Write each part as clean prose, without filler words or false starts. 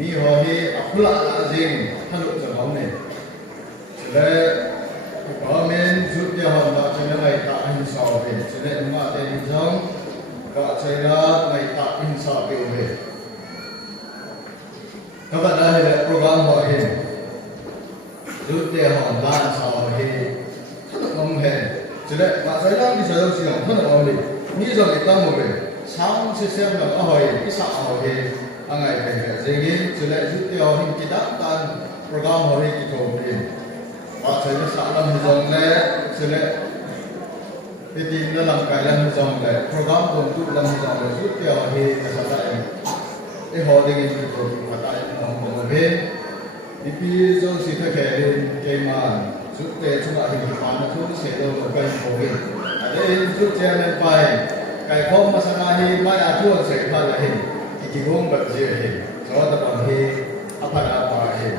mi ho hi apula la jing thanu cha hom ne le government zu te hom da chen lai ta hin sa ve chen ma te ni jong ka chai la lai ta hin sa ve ve ka ba da he program ho hin zu te hom la sa he thanu hom he chen ma chai la ni sa yo si hom thanu hom ni ni zo le ta mo ve sang system la a hoi ki sa ho he angai ve ve jing chen zu te ho hin ki da tan program ho ri ki to ni và chơi cái xã làm dòng lẽ chơi lẽ cái tin nó làm cái làm dòng lẽ program cùng tụ làm dòng lẽ rút theo thì cái xã đại cái họ đi cái tụ và tại họ một bên thì khi do sự thay đổi lên cái mà rút theo chúng ta hình thành nó cũng sẽ đâu một cái phổ biến ở đây rút theo lên phải cái phong mà sang hi mai à thua sẽ phải là hình thì cái gông bật gì hình do tập đoàn hi áp đặt vào hình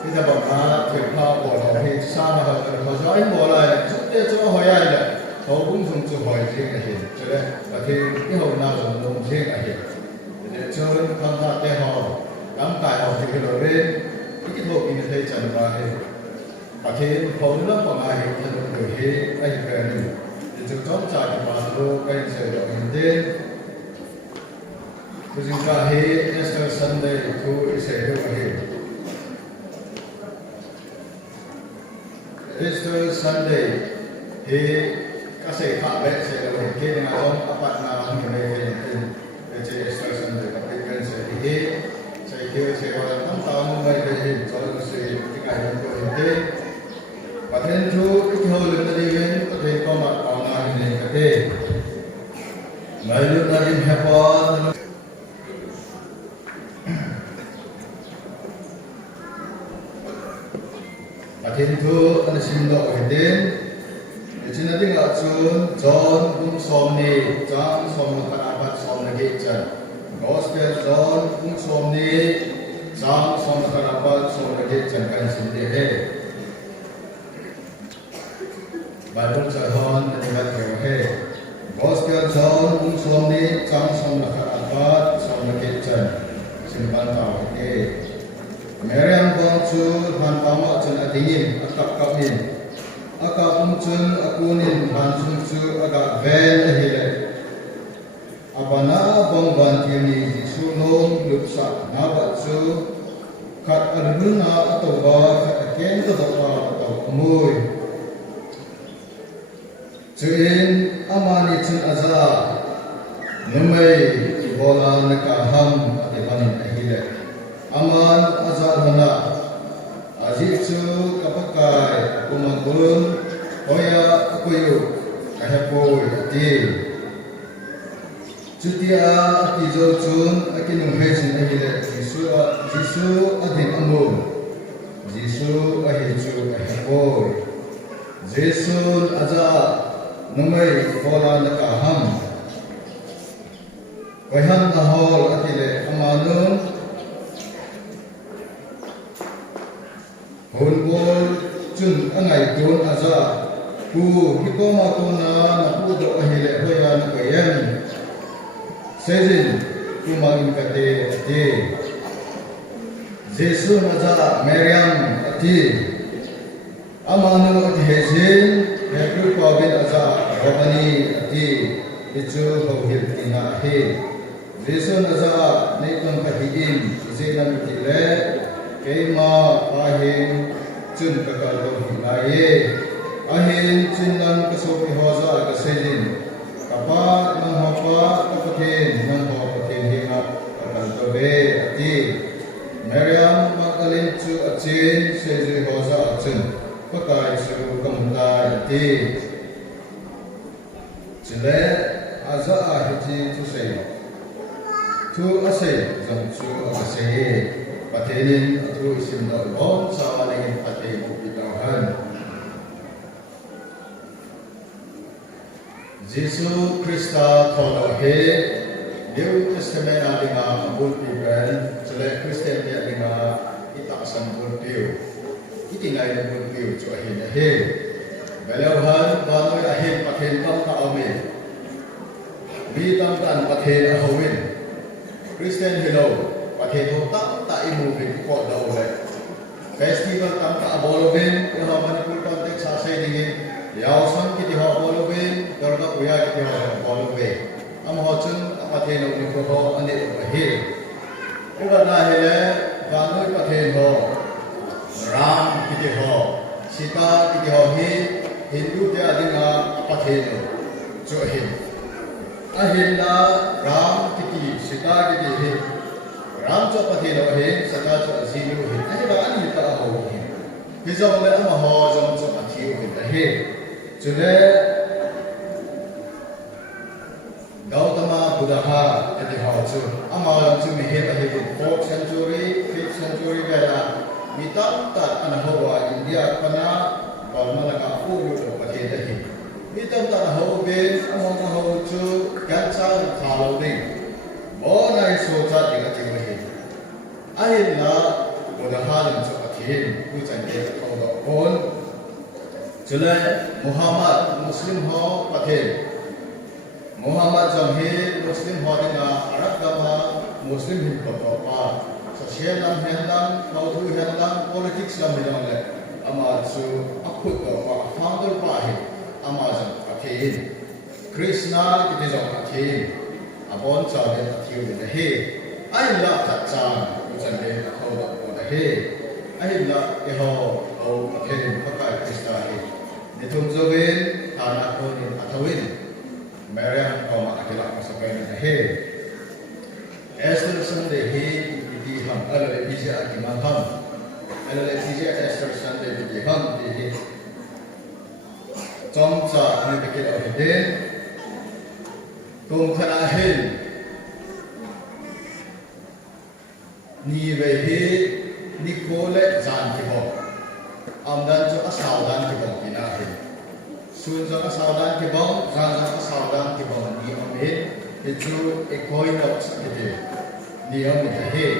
ที่จะบอกมาถึงพอบอกเขาให้สร้างมาเขาจะให้บอกอะไรชุดเดียวจะหอยอะไรเขาบุ้งส่งจะหอยเทียงอะไรใช่ไหมประเทศที่เขาหน้าลงลงเทียงอะไรเดี๋ยวเชิญคำทักแต่เขาร่างกายเขาที่เราเรียนที่คิดว่าอินเทอร์เน็ตจะมาให้ประเทศเขาเริ่มมาให้ถนนโดยให้ไอ้แบรนด์เดี๋ยวจะจ้องจ่ายมาดูไอ้เสือดอกอินเดียคือสิ่งที่ให้เอสเตอร์ซันเดย์ทูอิสราเอลให้ Easter Sunday thì các sĩ phạm vệ sẽ được hình kia là trong các bạn nào không hiểu về về Easter Sunday các bạn cần sẽ thì sẽ kia sẽ gọi là tháng 8 ngày về hình cho nó sẽ cái ngày hôm của hình thế và thêm chú cái hồi lần đi đến có thể có mặt ở ngoài này có thể ngày lúc là đi hẹp thiên thu anh xin lỗi đến chỉ là tiếng ngạo chun John cũng xóm ni John xóm nó khá bắt xóm nó hết chân Gospel John cũng xóm ni John xóm nó khá bắt xóm nó hết chân cái xin để hết bài cũng trở hòn anh bắt hiểu hết Gospel John cũng xóm ni John xóm nó khá bắt xóm nó hết chân xin ban tàu hết Meriam bong chu han pama chun atingin akap kapin akap chun akunin han chun chu aga vel hele abana bong ban tini su long lupsa na ba chu khat aruna atoba ken to da to mui chuin amani chun aza numai bola naka ham atiban hele aman azal hana azizu kapakai kumangurun hoya akuyu kahapoi ati chutia ati zolchun akinung hesin ahile jisu adhin amun jisu ahichu kahapoi jisu aza numai bola nakaham waihan nahol atile amanun hồn bol chun angai don aza ku hikoma tona na pu do ahile hoya na kayan sejin kumangin kate ati jesu aza meriam ati amanu ati hejin hebru pawin aza robani ati ichu hohil tina he jesu aza neikon kahiin zenan tile Kema ahin chun kakal do hilaye ahin chinan kasopi hoza kasejin kapa nang hopa kapathin nang hopathin hinga kakal do be ati Meriam Magdalene chu achin seji hoza achin pakai chu kamda ati chile aza ahiti chu sei tu ase jam chu ase Patenin atau isim dalbon sama dengan paten bukitahan. Yesus Kristus kalau he New Testament adinga abul piben selek Kristen dia adinga kita sambul piu. Iti ngai abul piu cu ahin he. Belauhan banoi ahin paten tam ta amin. Bi tam tan paten ahawin. Kristen hello. ประเทศเขาตั้งแต่อิมูเป็นปอดเราเลยเฟสติวัลตั้งแต่บอลลูนที่เรามันพูดกันเท็กซัสเองยาวสันกิที่เขาบอลลูนดอร์กับอุยากิที่เขาบอลลูนอามาจุนประเทศเราเนี่ยเขาอันนี้ตัวเฮอุบัติเหตุการณ์ประเทศเขารามกิที่เขาสิตากิที่เขาฮินดูเดียดิงาประเทศเราโจเห็นอาเห็นนะรามกิที่สิตากิที่เห็นรามโจประเทศเราเห็นสตาโจซีโร่เห็นอันนี้เราอันนี้ตาเขาเห็นพิจารณาอามาหอจอมโจประเทศเห็นแต่เห็นจุดนี้Gautama Buddha at the house. Amala to me here at the 4th century, 5th century, where Mitam Tat and Hoa, India, Pana, Balmanaga, Uru, Pateta. Mitam Tat Hobe, among the whole two, Gatsa, Kaloding. Born I saw that in a thing. I love Buddha Halim to attain, which I get out of own. July Muhammad, Muslim Ho, Patel. Muhammad Jamhir Muslim Hodinga Arab Dama Muslim Himkotopa so Shianam Hendam Kautu Hendam politics lam hidamle Amatsu Akuttopa founder Pahi Amazon Akin Krishna Kitizon Akin Abon Chaden Atiu in the He I love that Chan which I made a hold up on the He I love the whole of Akin Pakai Krishna Nitum Zobin Tana Konin Atawin Mariam Koma Akila Masakan in the head. Esther Sunday, he did him, Ella Pizza Akiman Hum. Ella Pizza Esther Sunday, the hum, the head. Tom Sa, and the kid of the day. Tom Kana Hill. Nive he, Nicole Zantibo. Amdan to a Saudan in a hill. Sunjang Saudan Kibong, Zanjang Saudan Kibong, Niamin, the Jew a coin of Sakiti, Niam the Hay,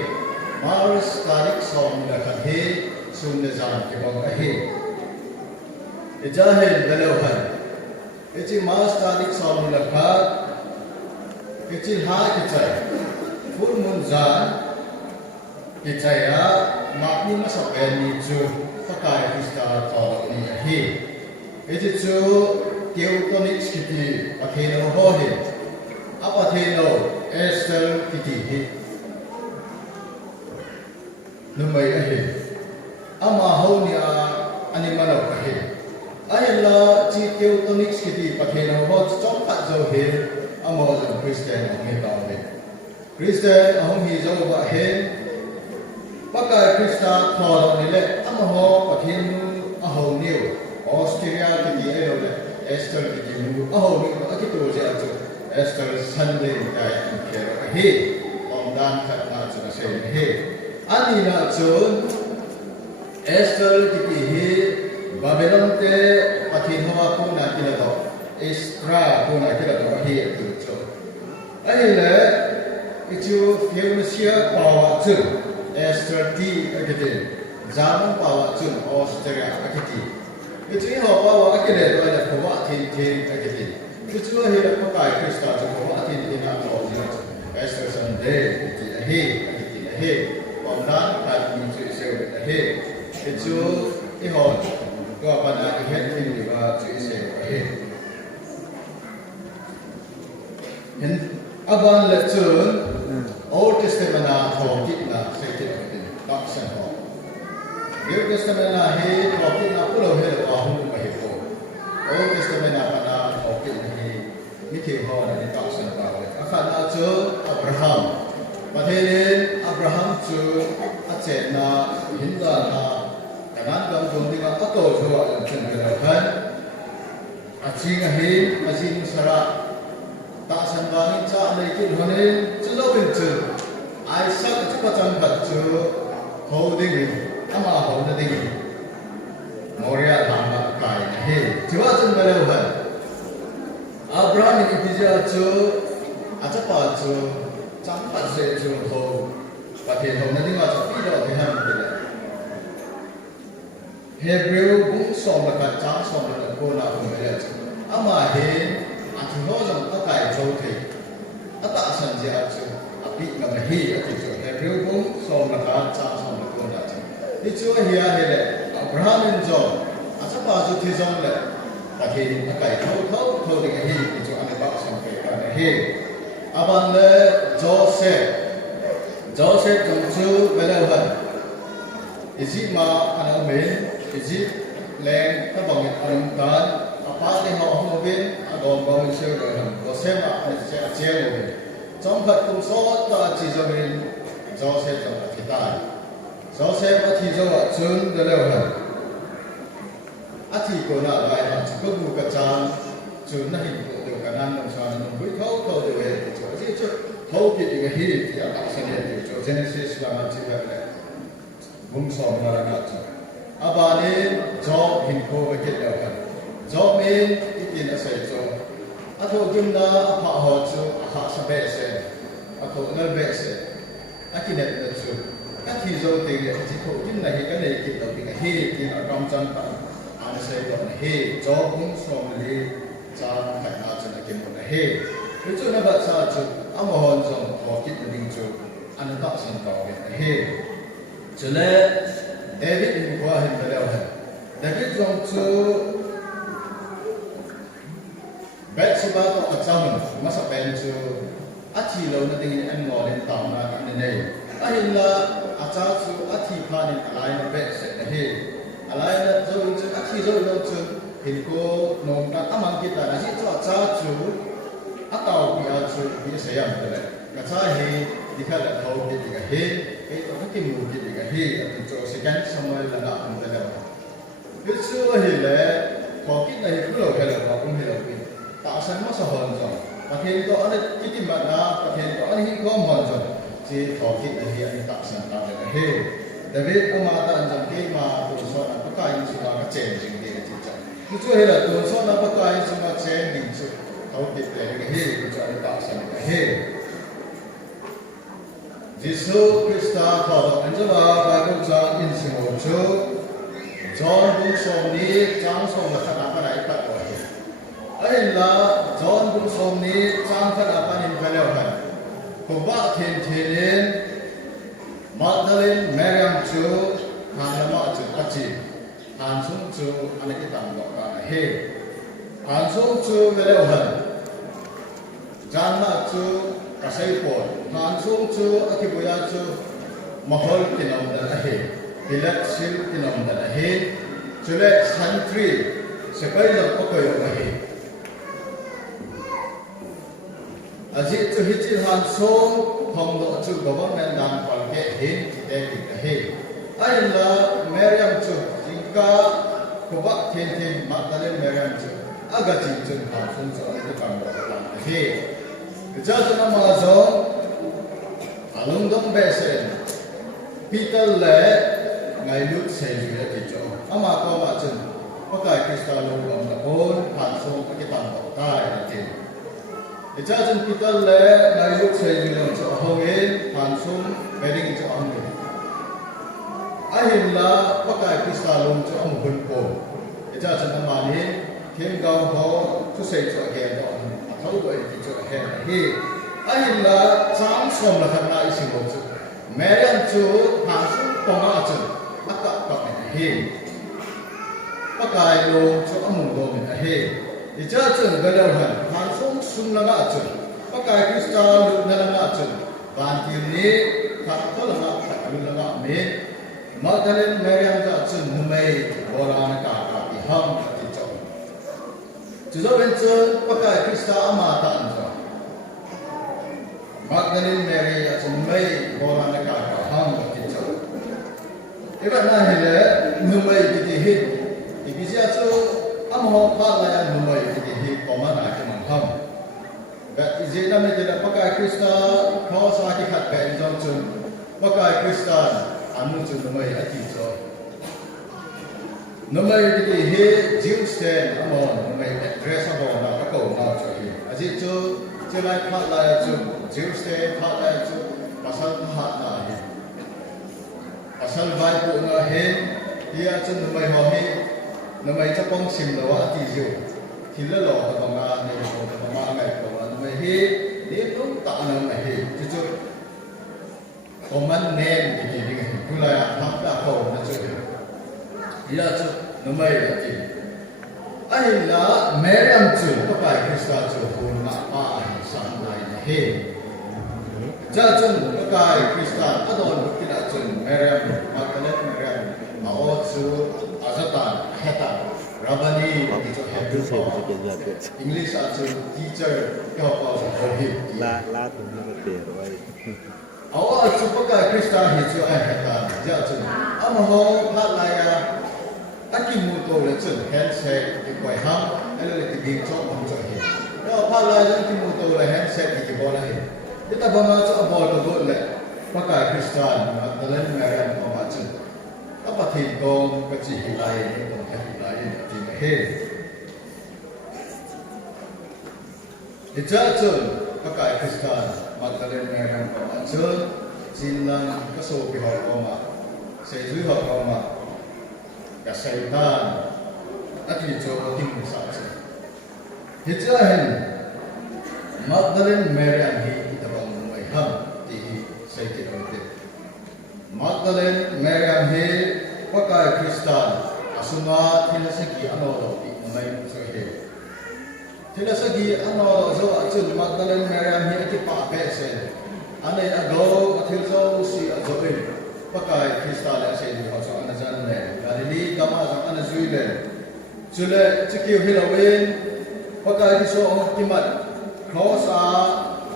Mars Tarik Som the Kahe, Sundazan Kibong a Hay. The Jahil Belohan, it's a Mars Tarik Som the Kar, it's a Hakitai, Full Munzan, Kitaya, Maknimas of Benny Jew, Fakai Krista Tall in the Hay. It is true, Teutonic Kitty, Atheno Hohin, Apatheno, Esther Kitty, Numay ahead. Amahonia, Animal ahead. I love Teutonic Kitty, Atheno Hot, John Patzo Hill, Amazon Christian, Mekaway. Christian, home is over ahead. Pakai Krista, Paul, Amaho, Atheno, Aho new. Austria ki diye Esther ki diye oh ni aki to je ajo Esther Sunday dai ke he omdan khatna chuna se he ani na chon Esther ki he Babylon te pathin hoa ko na ki la do Istra ko na ki la do he tu cho ani le ichu famousia pawa chu Esther ti akite zaman pawa chu Austria akiti It's in our power, I can let the Pawati again. It's no here at Pakai Krista to Pawati in our audience. Esther Sunday, it's a hay, from that time into itself a hay. It's so a hot, go up and I can in regard to itself a hay. In Aban Lecture, Old Testament for Kitna, Second Doctor Hall. New Testament he talking na pulo he ahun pahipo. Old Testament pana talking he miti ho na ni taksan pa. Akana chu Abraham. Pathelin Abraham chu achen na hinda na kanan gam jong dinga ato chu a chen ga khan. Aching he aching sara taksan ba ni cha nei ki honin chu lo bin chu. Ai sa chu pa chan bat chu holding Ama hậu na ding Moria Lama Kai He Tiwatan Balawan Abraham ni Pizza chu Atapa chu Champat se chu ho Pati ho na ding acha pi do he ham de Hebrew bung som la ka chang som la ko na ko me Ama he atu ho jong ta kai chu the Ata san ji achu api na he ati chu he riu bung som na ka cha som na ko da chi ti chu hi a he le Abraham in jo a cha pa ju thi jong le ta ke na kai thau de hi ti chu ane ba som ke ka ne he aban le Joseph jong chu belawan Egypt ma ana men Egypt leng ta bang anum tan apa le ho ho ben adom bang se ga Joseph ma ani se a che lo ben trong phật cùng số ta chỉ cho mình Joseph trong là kita Joseph ở thì cho ở trường được đâu hả thì cô nào lại là chỉ có một cái trang trường này được cả năm đồng sản đồng với thâu được về chỗ gì chứ thâu thì cái gì thì ở tại sao thì chỗ Genesis là nó chỉ vậy đấy vùng sông là nó chứ bà nên cho hình cô với cái đâu hả cho mình cái nó sẽ cho thôi chúng ta họ họ chú họ sẽ về sẽ họ nó về sẽ cái này là chú cái thì rồi thì chỉ có chúng này cái này chỉ đầu tiên là hi thì ở trong chân bạn anh sẽ gọi là hi cho cũng xong đi cho phải nào cho nó kiếm một là hi ví dụ như vậy sao chú ông hồn dùng họ kỹ thuật định chú anh tạo sản phẩm về là hi cho nên David đi qua hình là đâu hả David dùng chú Bathsheba to achamun masa penchu athi lo na ding an ngo len taw na kan nei ahin la acha chu athi phanin alai na be se na he alai na zo chu athi zo lo chu hin ko nom ta amang kita na si chu acha chu ataw pi a chu bi se yam de le ka cha he dikha la thaw ki ga he e to ki mu ki ga he ati chu second samuel la na an de la bi chu he le ko ki na he lo ka la ko kum he lo tạo sản mất sầu hồn rồi và thêm có anh cái tim bạn đó và thêm có anh có hồn rồi chỉ thọ kỹ để hiện tạo sản tạo được cái hệ để biết ông mà ta làm cái mà tụi số là tất cả những sự mà cái chèn chừng đi cái gì chứ cái chỗ hệ là tụi số là tất cả những sự mà chèn mình sự thọ kỹ để cái hệ cái chỗ anh tạo sản cái hệ Jesus Christ thọ anh cho bà Bible trang in sinh hoạt chú John bung sông đi trang sông là khả năng cái này bắt rồi ấy là John cũng xong ní trang phát apa nín cái nào hả? Cô bác thiên thiên lên Magdalene Miriam chú hàng năm chú bác chị hàng xuống chú anh ấy tạm gọi là he hàng xuống chú cái nào hả? Trang là chú cả say phổi hàng xuống chú ở cái buổi chú mahal tin ông đã he bilat sil tin ông đã he chú lệ santri sẽ bây giờ có cái gì he Aji tu hiji han so hong do tu government dan palke he te he ai la Miriam tu jingka koba thiên thiên Magdalene Miriam tu aga chi tu han sun so ai kam da he ja tu na ma zo alung dom be se Peter le ngai lut se ju ya ki cho ama ko ma chen ko kai Krista lo lo na bon han so ki tam do tai na ti cha chân Peter le ngai lúc xây dựng cho hồng ấy phản xung wedding cho ông ấy ai là bắt cái Krista luôn cho ông hôn cổ cha chân ông mà đi thêm cao họ chú xây cho cái đó thấu vậy thì cho cái này ai là sáng sớm là thằng nào sinh hoạt chú mẹ em chú phản xung công ăn chú bắt cả này bắt cái luôn cho ông đồ này thì cha chân cái đâu hả han sung sung là ngã chân các cái Krista luôn là ngã chân bàn tiền ní thằng đó là ngã thằng luôn là ngã mê Magdalene Miriam cha chân hôm nay bỏ ra cả cái ham cái chỗ chú cho bên chân các cái Krista mà tận rồi Magdalene Mary chân hôm nay bỏ ra cả ham cái chỗ cái bạn này là hôm nay cái gì thì bây giờ chú âm họ phát lại anh nuôi cái gì có mà lại cái mảng hầm vậy thì năm nay thì là bác cái Krista khó xa cái khát bèn trong trường bác cái Krista anh muốn trường nuôi ở chỉ rồi nuôi cái gì Jew stand âm họ nuôi dress âm họ nào các cầu nào cho gì à gì cho lại phát lại cho Jew stand phát lại cho pasal phát lại pasal vai phụ nó hết thì cho nuôi họ hết nó mấy chắc con sim đó thì dịu thì lỡ lọ của tao mà này của tao mà ngày của nó mấy hi nếu đúng tạo nó mấy hi chứ chứ common name di kiri kulaya hamka kau na cuci, ia cuci numai lagi. Akhirnya Miriam cuci pakai Krista cuci pun apa sanai he. Jajun pakai Krista adon tidak cuci Miriam Magdalene Miriam mau cuci azatan heta Rabani itu Hebrew English cuci teacher kau kau he. La tu ni berterus. Awak sebagai Kristen itu ayat jatuh. Amahong halaya, aki muto lecun handshake di kuai ham, elalah di bingcong ham cahaya. Kalau halaya aki muto le handshake di bola he. Kita bangga tu abol tu boleh pakai Kristen, Magdalene Miriam macam. Apa tingkong kecil hilai ni, tong hilai di he. Jatuh pakai Kristen. Magdalene Miriam macam jinan kesuh pihak koma, sejui pihak koma, kesaitan, tapi jauh tinggi sahaja. Hijahin Magdalene Miriam hi kita bangun ham di sejui orang. Magdalene Miriam hi pakai Kristen, asuma tidak segi anolo di mana sehari. Tidak segi anolo jauh acul Magdalene Miriam hi kita pakai sen. Ane aglo athilso si azoin pakai Kristen le sen ho so anajan le. Galili kama so anazui le. Jule cikiu hilawin pakai diso timat cross a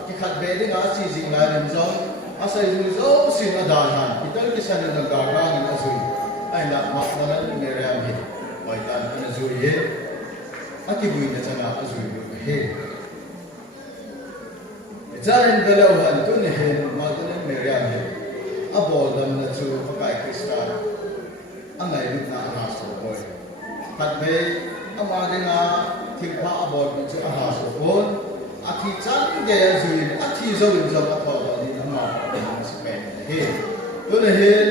kikat beding asi jing la nem zong asai jul zo si adahan ital kisan ng gagang azui. Ay na Magdalene Miriam hi. Waitan anazui ye. Akibuin na sana azui he. Jangan galauan tu nehen Magdalene Miriam he. Abol dalam nacu pakai Kristen. Angai lutna ahaso boy. Katbe amadena timpa abol nacu ahaso boy. Aki cang gaya zuin, aki zuin zaman kau di nama sepen he. Tu nehen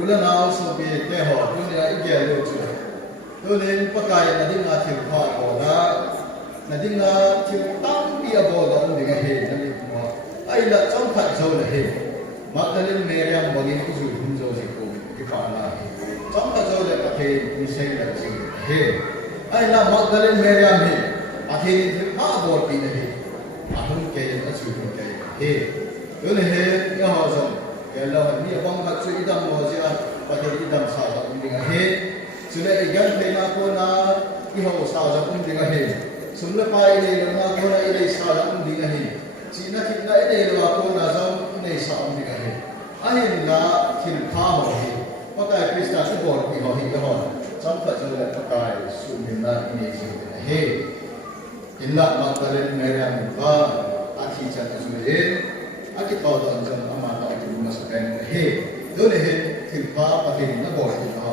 ulah nau sobi teho. Tu nehen igya lucu. Tu nehen pakai nadinga timpa bola. Nadinga timpa dia bola dengan he. Ay la champat jauh leh. Magdalene Miriam bagi kuju jauh jauh di mana? Champat jauh leh pakai misai lagi he. Ay la Magdalene Miriam he. Pakai apa buat ini he? Ahun kaya kuju kaya he. Tuh he ya hazam. Kalau ni abang kuju idam wajah pakai idam sahaja dengan he. Sudah ikan pena ko na ihaw sahaja dengan he. Sudah pai ni na ko na ilai sahaja dengan he. Cina kita ini luar pun nazam ini sama dengan he. Akhirnya kita mahu pakai Kristen itu boleh mahu kita sampai jadi pakai sunnah ini juga he. Inilah Magdalene Miriam juga akhir jadi sunnah. Akhir tahu dan jangan amat akhir masukkan he. Dulu he kita pakai ini boleh kita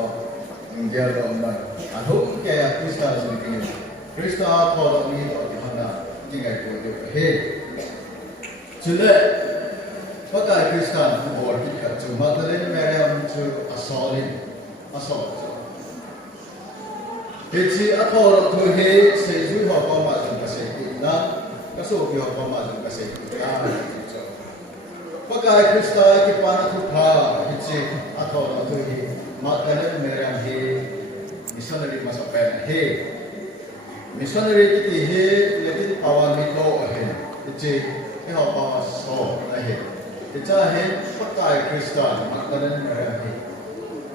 menjadi orang. Aduh kayak Kristen sendiri. Kristen tahu ini tahu di mana tinggal boleh he. Jule pakai Kristen boleh kita cuma Magdalene Miriam tu asalin asal. Jadi apa tu he sejui apa macam kasih kita, kasih apa macam kasih kita. Pakai Kristen kita nak tukar. Jadi apa tu he Magdalene Miriam he missionary masa pen he missionary kita he lebih awal mito he. Jadi Kau bawa so lahir. Kita he pakai Kristen Magdalene Miriam he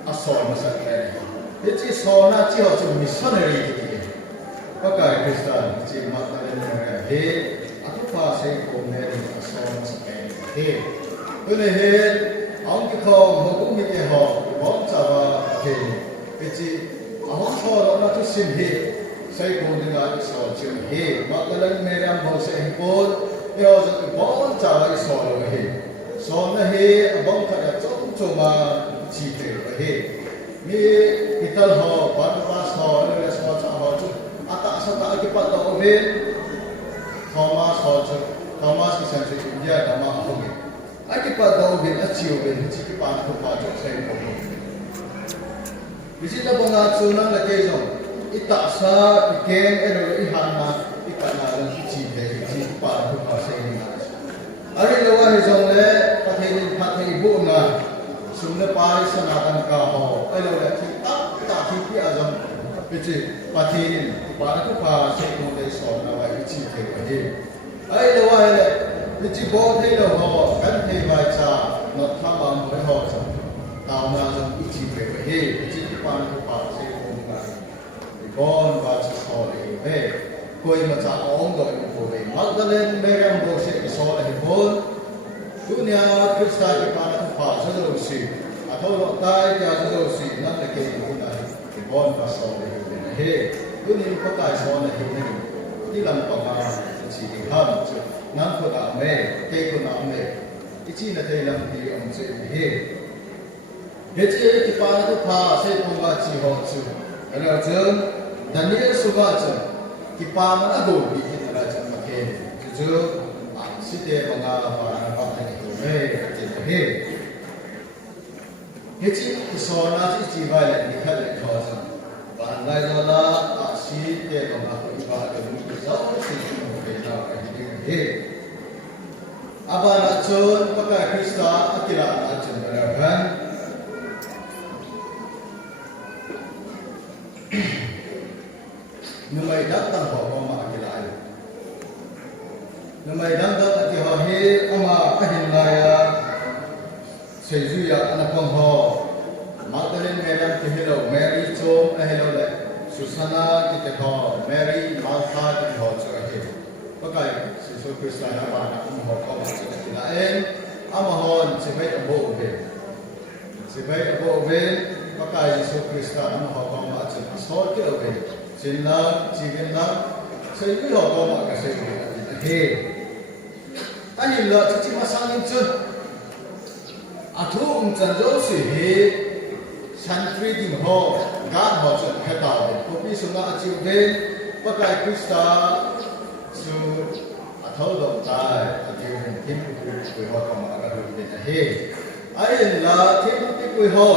asal masa kini. Jadi so na cio cuma missionary kita. Pakai Kristen jadi Magdalene Miriam he. Aku pasai komedi asal masa kini he. Boleh he. Ang kita hukum ini he. Bom cawa he. Jadi ang so na tu sim he. Saya komedi asal cuma he. Magdalene Miriam bahasa import. Dia jadi bom cara isol he, sol he bom cara cuma cipta he. Ni kita ho, pas ho, ni semua cara tu. Atak setak kita tahu he, Thomas kisah India nama ho he. Kita tahu he, aciu he, kita tahu pajak saya ho. Bisita pengacunan lagi jom. Itak sa ikan ihana ikana cipta he, cipta tu pasal ini. Hari luar hijau le, pakai ibu na sumne pai sanatan ka ho ai lo la thi ta thi pi azam pichi pathin pa ku pa se mo le so na wa pichi the ka he ai lo wa le pichi bo the lo ho kan the ba cha no tha ma mo ho cha ta na zam pichi the ka he pichi pa ku pa se mo ga bon ba cha so le he koi ma cha ong do ko be magdalen meram bo se so le bon dunia Krista ke pana pa so lo si atho lo tai ya so lo si na le ke ni na bon pa so le he dunia ko tai so na he ni ti lam pa ma chi ki ham chu nan ko da me ke ko na me chi na te lam ti om se he he chi ki pana pa se ko ga chi ho chu ala chen Daniel su ga chu ki pa ma na do bi ki na chu ma ke chu si te ma ga pa na pa hey, hichi isona chi chi ba le ni khat le kho sa ban lai do la a si te ko ma ko ba de mu so si ko be na ka ni he aba na chon pa ka Krista akira na chen ba ban nu mai dak tang ho ma akira ai nu mai dak dak ti ho he ama ahin la ya Sejuya anak pengho, Magdalene Medan kehelo, Mary Chom ahelo le, Susana kita kho, Mary Martha kita kho cakap. Pakai Yesus Kristus apa anak pengho kau macam kita amahon sebaik abu obe, sebaik abu obe, pakai Yesus Kristus amahon kau macam asal kita obe, silam, cibilam, sebaik kau macam sebaik. Hei, ahilo cici masalah itu. Athum chanjo si he santri dim ho gan ho chu heta de kopi sunga achiu de pakai Krista su atho do tai achiu hin kim ku ho kam aga do de he ai la kim ku ho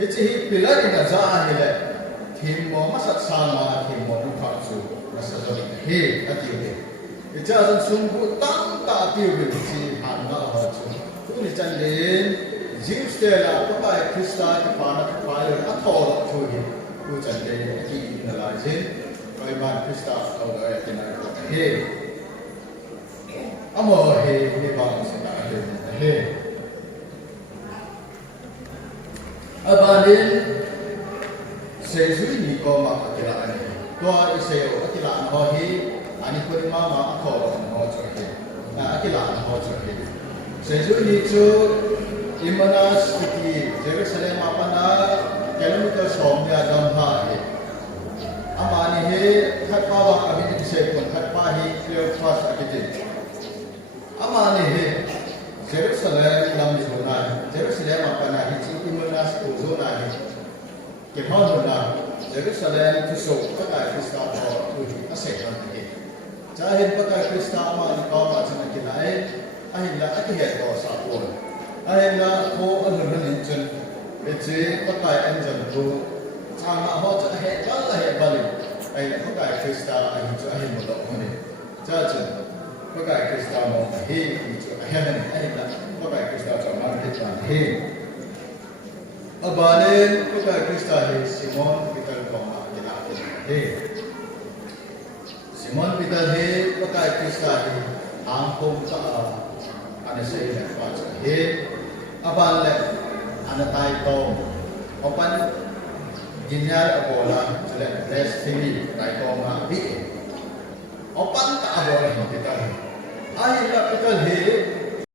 he chi hi pila ni na za ni le kim mo ma sat sa ma kim mo du kha su na sa do he achiu de e cha san sung bu tang ta tiu de chi han na ho chu ni chan den Jews te la papai Krista ki pana ki pai a thol thu hi ku chan den ki na la jin pai man Krista au da ya na he amo he ni ba se na he abanin se zui ni ko ma ka la ani to a se o ka la ho hi ani ko ma ma a thol ho chu he na ki la ho chu he Sejuani itu Imanas di Jerusalem apa na kilometer somnya damha he. Amani he khat pa wa abhi di se kon khat pa hi Cleophas abhi. Amani he Jerusalem lam zona Jerusalem apa na hi Imanas ko zona he. Ke ha zona Jerusalem tu so pakai Krista ko tu ase kan he. Jahin pakai Krista amani ko ma chana kilai ahim la ati het do sa ko ahim la ko an ran in chen e che pakai an jan ru chang ma ho cha het la het bali ai la pakai Krista ahim cha ahim mo do ni cha chen pakai Krista mo he chu ahim ahim la pakai Krista cha ma het la he abalen pakai Krista he Simon Peter ko ma kila he Simon Peter he pakai Krista he angkong sa ana say na pacha he aban le ana tai to opan ginyal abola sele bless thingi tai to ma bi opan ta abola kita ai la kita he